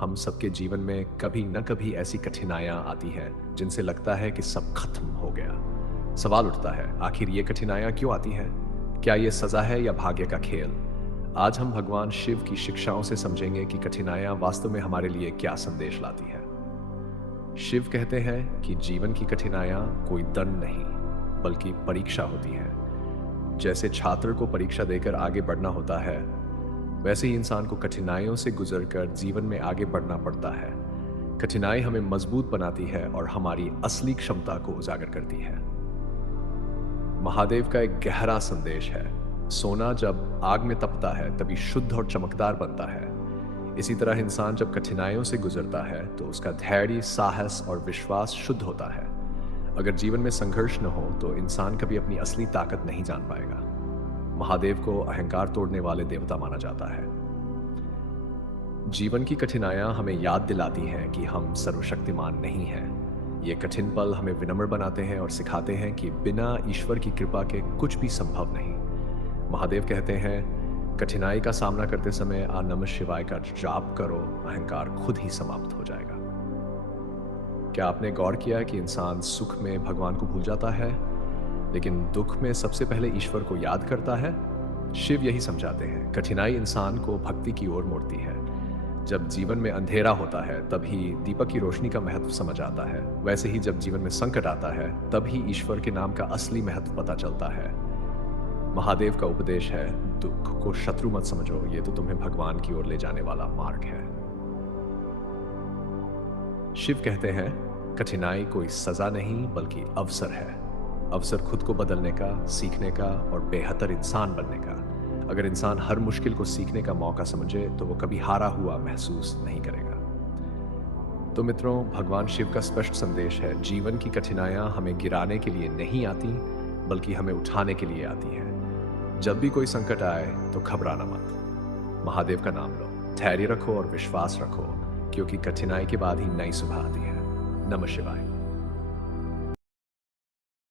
हम सबके जीवन में कभी न कभी ऐसी कठिनाइयां आती हैं जिनसे लगता है कि सब खत्म हो गया। सवाल उठता है, आखिर ये कठिनाइयां क्यों आती हैं? क्या ये सजा है या भाग्य का खेल? आज हम भगवान शिव की शिक्षाओं से समझेंगे कि कठिनाइयां वास्तव में हमारे लिए क्या संदेश लाती हैं। शिव कहते हैं कि जीवन की कठिनाइयां कोई दंड नहीं, बल्कि परीक्षा होती है। जैसे छात्र को परीक्षा देकर आगे बढ़ना होता है, वैसे ही इंसान को कठिनाइयों से गुजरकर जीवन में आगे बढ़ना पड़ता है। कठिनाई हमें मजबूत बनाती है और हमारी असली क्षमता को उजागर करती है। महादेव का एक गहरा संदेश है, सोना जब आग में तपता है तभी शुद्ध और चमकदार बनता है। इसी तरह इंसान जब कठिनाइयों से गुजरता है तो उसका धैर्य, साहस और विश्वास शुद्ध होता है। अगर जीवन में संघर्ष न हो तो इंसान कभी अपनी असली ताकत नहीं जान पाएगा। महादेव को अहंकार तोड़ने वाले देवता माना जाता है। जीवन की कठिनाइयां हमें याद दिलाती हैं कि हम सर्वशक्तिमान नहीं हैं। ये कठिन पल हमें विनम्र बनाते हैं और सिखाते हैं कि बिना ईश्वर की कृपा के कुछ भी संभव नहीं। महादेव कहते हैं, कठिनाई का सामना करते समय आ नमः शिवाय का जाप करो, अहंकार खुद ही समाप्त हो जाएगा। क्या आपने गौर किया है कि इंसान सुख में भगवान को भूल जाता है, लेकिन दुख में सबसे पहले ईश्वर को याद करता है? शिव यही समझाते हैं, कठिनाई इंसान को भक्ति की ओर मोड़ती है। जब जीवन में अंधेरा होता है तभी दीपक की रोशनी का महत्व समझ आता है। वैसे ही जब जीवन में संकट आता है तभी ईश्वर के नाम का असली महत्व पता चलता है। महादेव का उपदेश है, दुख को शत्रु मत समझो, ये तो तुम्हें भगवान की ओर ले जाने वाला मार्ग है। शिव कहते हैं, कठिनाई कोई सजा नहीं बल्कि अवसर है। अवसर खुद को बदलने का, सीखने का और बेहतर इंसान बनने का। अगर इंसान हर मुश्किल को सीखने का मौका समझे तो वो कभी हारा हुआ महसूस नहीं करेगा। तो मित्रों, भगवान शिव का स्पष्ट संदेश है, जीवन की कठिनाइयां हमें गिराने के लिए नहीं आती बल्कि हमें उठाने के लिए आती हैं। जब भी कोई संकट आए तो घबराना मत, महादेव का नाम लो, धैर्य रखो और विश्वास रखो, क्योंकि कठिनाई के बाद ही नई सुबह आती है। नमः शिवाय।